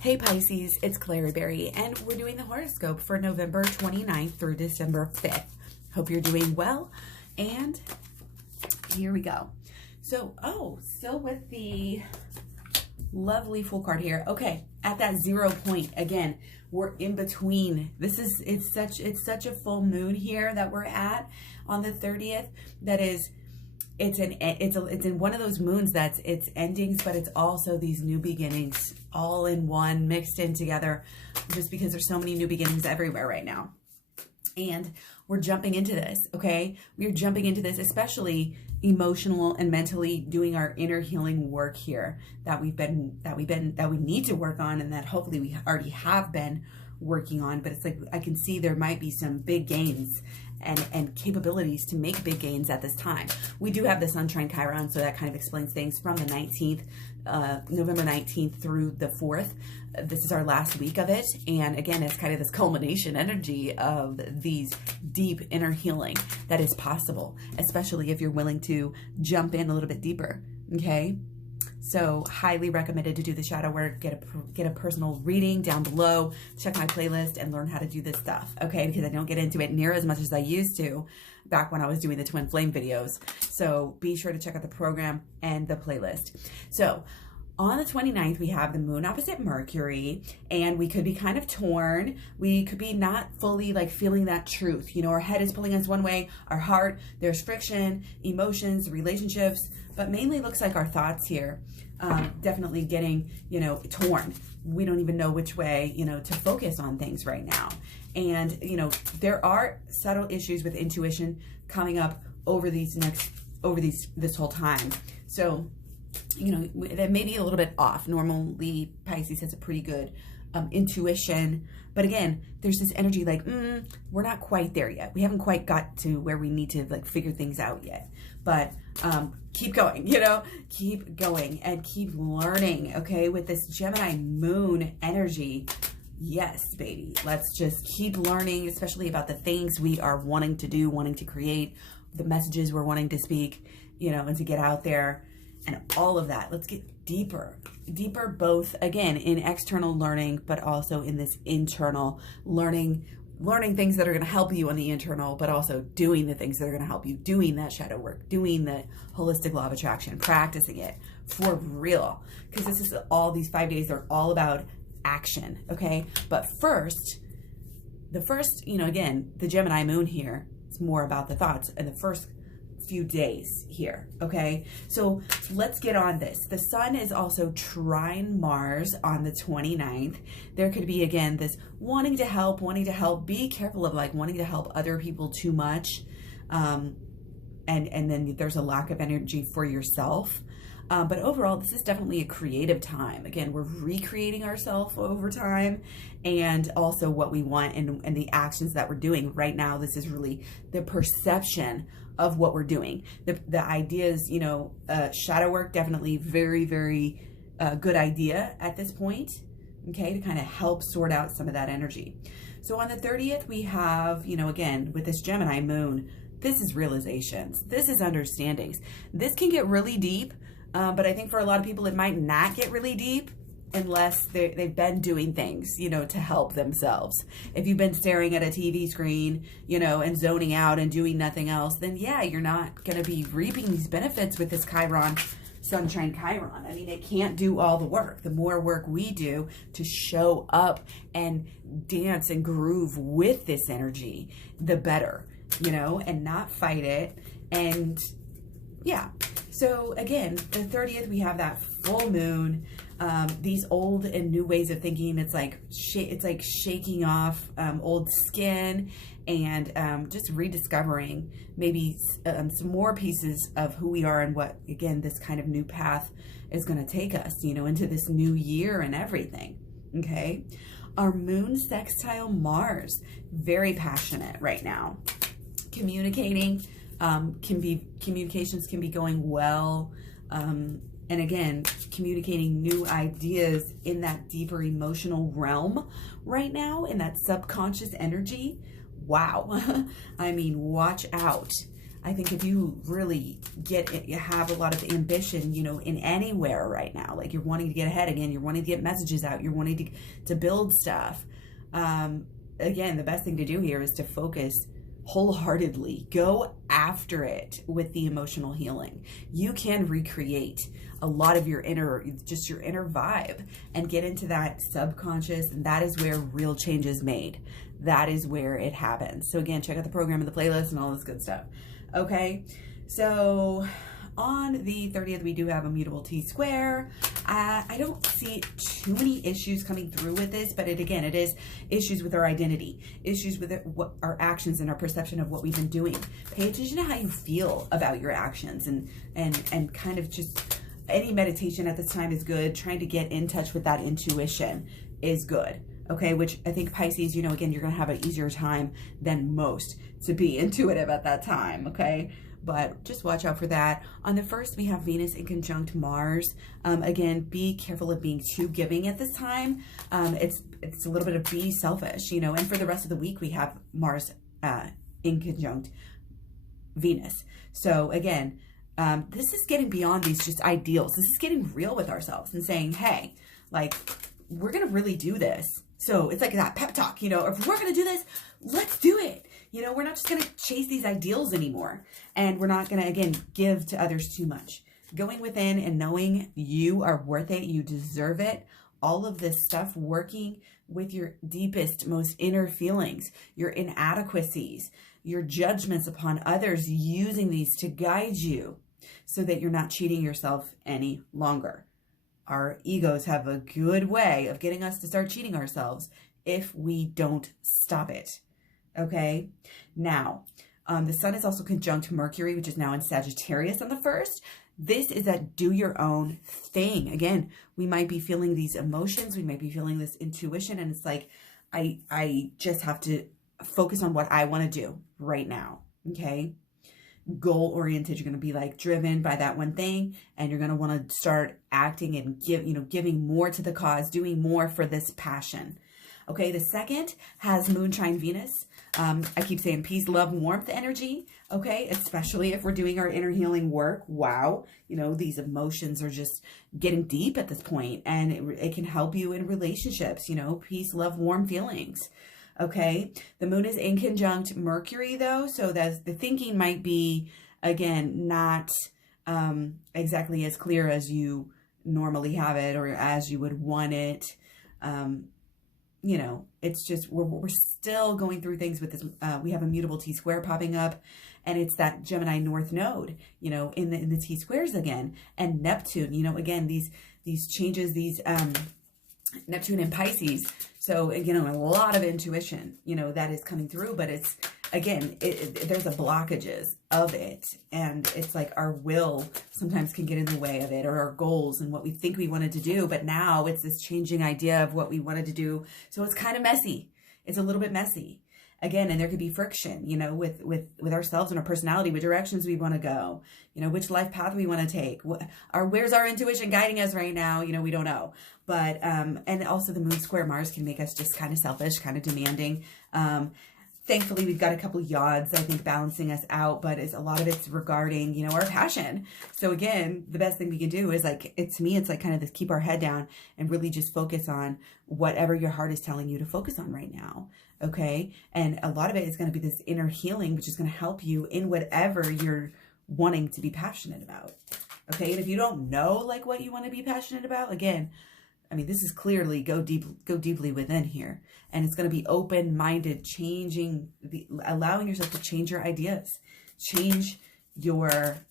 Hey Pisces, it's KlaireeBerry, and we're doing the horoscope for November 29th through December 5th. Hope you're doing well, and here we go. So, still with the lovely Fool card here. Okay, at that 0 point, again, we're in between. It's such a full moon here that we're at on the 30th. That is, it's in one of those moons that's it's endings, but it's also these new beginnings all in one, mixed in together, just because there's so many new beginnings everywhere right now. And we're jumping into this, okay? We're jumping into this, especially emotional and mentally, doing our inner healing work here that we need to work on, and that hopefully we already have been working on. But it's like, I can see there might be some big gains and capabilities to make big gains at this time. We do have the Sunshine Chiron, so that kind of explains things from the 19th, November 19th through the 4th. This is our last week of it. And again, it's kind of this culmination energy of these deep inner healing that is possible, especially if you're willing to jump in a little bit deeper, okay? So highly recommended to do the shadow work, get a personal reading down below, check my playlist and learn how to do this stuff, okay? Because I don't get into it near as much as I used to back when I was doing the twin flame videos. So be sure to check out the program and the playlist. So on the 29th, we have the moon opposite Mercury, and we could be kind of torn. We could be not fully like feeling that truth. You know, our head is pulling us one way, our heart, there's friction, emotions, relationships, but mainly looks like our thoughts here, definitely getting, you know, torn. We don't even know which way, you know, to focus on things right now. And, you know, there are subtle issues with intuition coming up over this whole time. So, you know, that may be a little bit off. Normally, Pisces has a pretty good intuition. But again, there's this energy like, we're not quite there yet. We haven't quite got to where we need to like figure things out yet. But keep going, you know, keep going and keep learning, okay? With this Gemini moon energy, yes, baby. Let's just keep learning, especially about the things we are wanting to do, wanting to create, the messages we're wanting to speak, you know, and to get out there. And all of that. Let's get deeper both, again, in external learning, but also in this internal learning things that are going to help you on the internal, but also doing the things that are going to help you, doing that shadow work, doing the holistic law of attraction, practicing it for real. Because this is all, these 5 days are all about action, okay? But the first, you know, again, the Gemini moon here, it's more about the thoughts, and the first few days here, okay? So let's get on this. The sun is also trine Mars on the 29th. There could be, again, this wanting to help, be careful of like wanting to help other people too much. And then there's a lack of energy for yourself. But overall, this is definitely a creative time. Again, we're recreating ourselves over time, and also what we want and the actions that we're doing right now. This is really the perception of what we're doing. The ideas, you know, shadow work, definitely very, very good idea at this point, okay, to kind of help sort out some of that energy. So on the 30th, we have, you know, again, with this Gemini moon, this is realizations. This is understandings. This can get really deep. But I think for a lot of people, it might not get really deep unless they've been doing things, you know, to help themselves. If you've been staring at a TV screen, you know, and zoning out and doing nothing else, then yeah, you're not going to be reaping these benefits with this Chiron, Sunshine Chiron. I mean, it can't do all the work. The more work we do to show up and dance and groove with this energy, the better, you know, and not fight it. And yeah. So again, the 30th, we have that full moon, these old and new ways of thinking. It's like shaking off old skin and just rediscovering maybe some more pieces of who we are and what, again, this kind of new path is going to take us, you know, into this new year and everything, okay? Our moon sextile Mars, very passionate right now. Communicating. Communications can be going well. And again, communicating new ideas in that deeper emotional realm right now, in that subconscious energy. Wow. I mean, watch out. I think if you really you have a lot of ambition, you know, in anywhere right now, like you're wanting to get ahead again, you're wanting to get messages out, you're wanting to build stuff. Again, the best thing to do here is to focus wholeheartedly. Go after it with the emotional healing. You can recreate a lot of your inner vibe and get into that subconscious, and that is where real change is made. That is where it happens. So again, check out the program and the playlist and all this good stuff. Okay, so on the 30th, we do have a mutable T-square. I don't see too many issues coming through with this, but it is issues with our identity, issues with what our actions and our perception of what we've been doing. Pay attention to how you feel about your actions, and kind of just any meditation at this time is good. Trying to get in touch with that intuition is good. Okay, which I think Pisces, you know, again, you're going to have an easier time than most to be intuitive at that time, okay? But just watch out for that. On the 1st, we have Venus in conjunct Mars. Again, be careful of being too giving at this time. It's a little bit of be selfish, you know, and for the rest of the week, we have Mars in conjunct Venus. So again, this is getting beyond these just ideals. This is getting real with ourselves and saying, hey, like, we're going to really do this. So it's like that pep talk, you know, if we're going to do this, let's do it. You know, we're not just going to chase these ideals anymore. And we're not going to, again, give to others too much. Going within and knowing you are worth it, you deserve it. All of this stuff working with your deepest, most inner feelings, your inadequacies, your judgments upon others, using these to guide you so that you're not cheating yourself any longer. Our egos have a good way of getting us to start cheating ourselves if we don't stop it. Okay. Now, the sun is also conjunct Mercury, which is now in Sagittarius on the 1st. This is that do your own thing. Again, we might be feeling these emotions. We might be feeling this intuition. And it's like, I just have to focus on what I want to do right now. Okay. Goal oriented. You're going to be like driven by that one thing, and you're going to want to start acting and giving more to the cause, doing more for this passion. Okay. The 2nd has Moonshine Venus. I keep saying peace, love, warmth energy. Okay. Especially if we're doing our inner healing work. Wow. You know, these emotions are just getting deep at this point, and it can help you in relationships, you know, peace, love, warm feelings. Okay. The moon is in conjunct Mercury though. So that the thinking might be, again, not exactly as clear as you normally have it or as you would want it. You know, it's just, we're still going through things with this. We have a mutable T-square popping up, and it's that Gemini North Node, you know, in the T-squares again, and Neptune, you know, again, these changes, Neptune and Pisces. So, you know, a lot of intuition, you know, that is coming through, but it's, again, there's a blockages of it. And it's like our will sometimes can get in the way of it, or our goals and what we think we wanted to do. But now it's this changing idea of what we wanted to do. So it's kind of messy. It's a little bit messy. Again, and there could be friction, you know, with ourselves and our personality, which directions we want to go, you know, which life path we want to take. Where's our intuition guiding us right now? You know, we don't know. But, and also the moon square Mars can make us just kind of selfish, kind of demanding. Thankfully, we've got a couple yods, I think, balancing us out, but a lot of it's regarding, you know, our passion. So again, the best thing we can do is like, to me, it's like kind of this, keep our head down and really just focus on whatever your heart is telling you to focus on right now. Okay. And a lot of it is going to be this inner healing, which is going to help you in whatever you're wanting to be passionate about. Okay. And if you don't know like what you want to be passionate about, again, I mean, this is clearly go deeply within here, and it's going to be open-minded, allowing yourself to change your ideas, change your,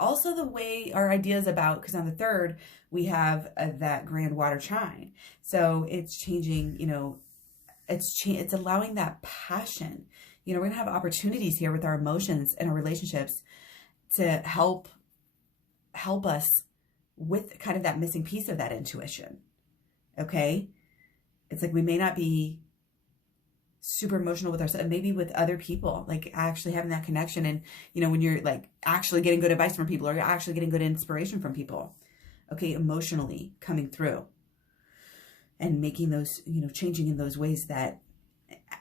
also the way our ideas about, because on the 3rd, we have that grand water trine. So it's changing, you know, it's allowing that passion, you know, we're going to have opportunities here with our emotions and our relationships to help us with kind of that missing piece of that intuition. Okay. It's like, we may not be super emotional with ourselves, maybe with other people, like actually having that connection. And, you know, when you're like actually getting good advice from people, or you're actually getting good inspiration from people, okay, emotionally coming through and making those, you know, changing in those ways that,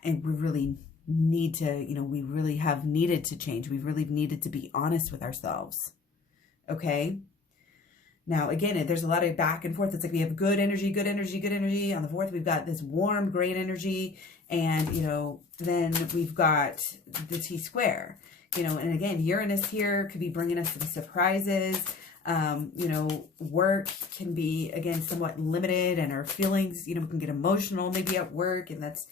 and we really need to, you know, we really have needed to change. We've really needed to be honest with ourselves. Okay. Now, again, there's a lot of back and forth. It's like we have good energy, good energy, good energy. On the 4th, we've got this warm, great energy. And, you know, then we've got the T-square, you know, and again, Uranus here could be bringing us some surprises. You know, work can be, again, somewhat limited, and our feelings, you know, we can get emotional maybe at work, and that's,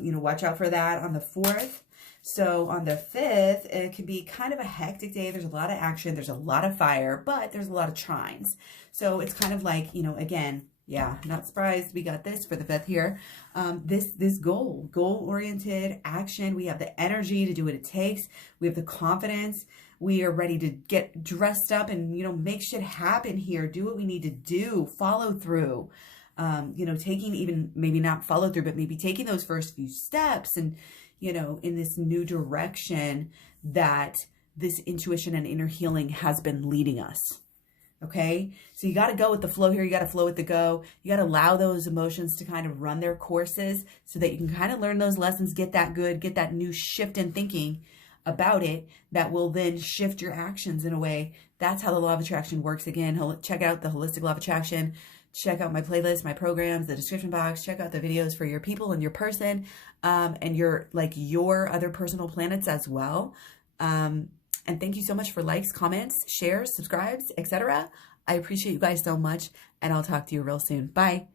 you know, watch out for that on the 4th. So on the 5th, it can be kind of a hectic day. There's a lot of action. There's a lot of fire, but there's a lot of trines. So it's kind of like, you know, again, yeah, not surprised. We got this for the 5th here. This goal-oriented action. We have the energy to do what it takes. We have the confidence. We are ready to get dressed up and, you know, make shit happen here. Do what we need to do. Follow through. You know, taking even, maybe not follow through, but maybe taking those first few steps and, you know, in this new direction that this intuition and inner healing has been leading us. Okay. So you got to go with the flow here. You got to flow with the go. You got to allow those emotions to kind of run their courses so that you can kind of learn those lessons, get that new shift in thinking about it that will then shift your actions in a way. That's how the law of attraction works. Again, check out the holistic law of attraction. Check out my playlist, my programs, the description box. Check out the videos for your people and your person, and your other personal planets as well. And thank you so much for likes, comments, shares, subscribes, etc. I appreciate you guys so much, and I'll talk to you real soon. Bye.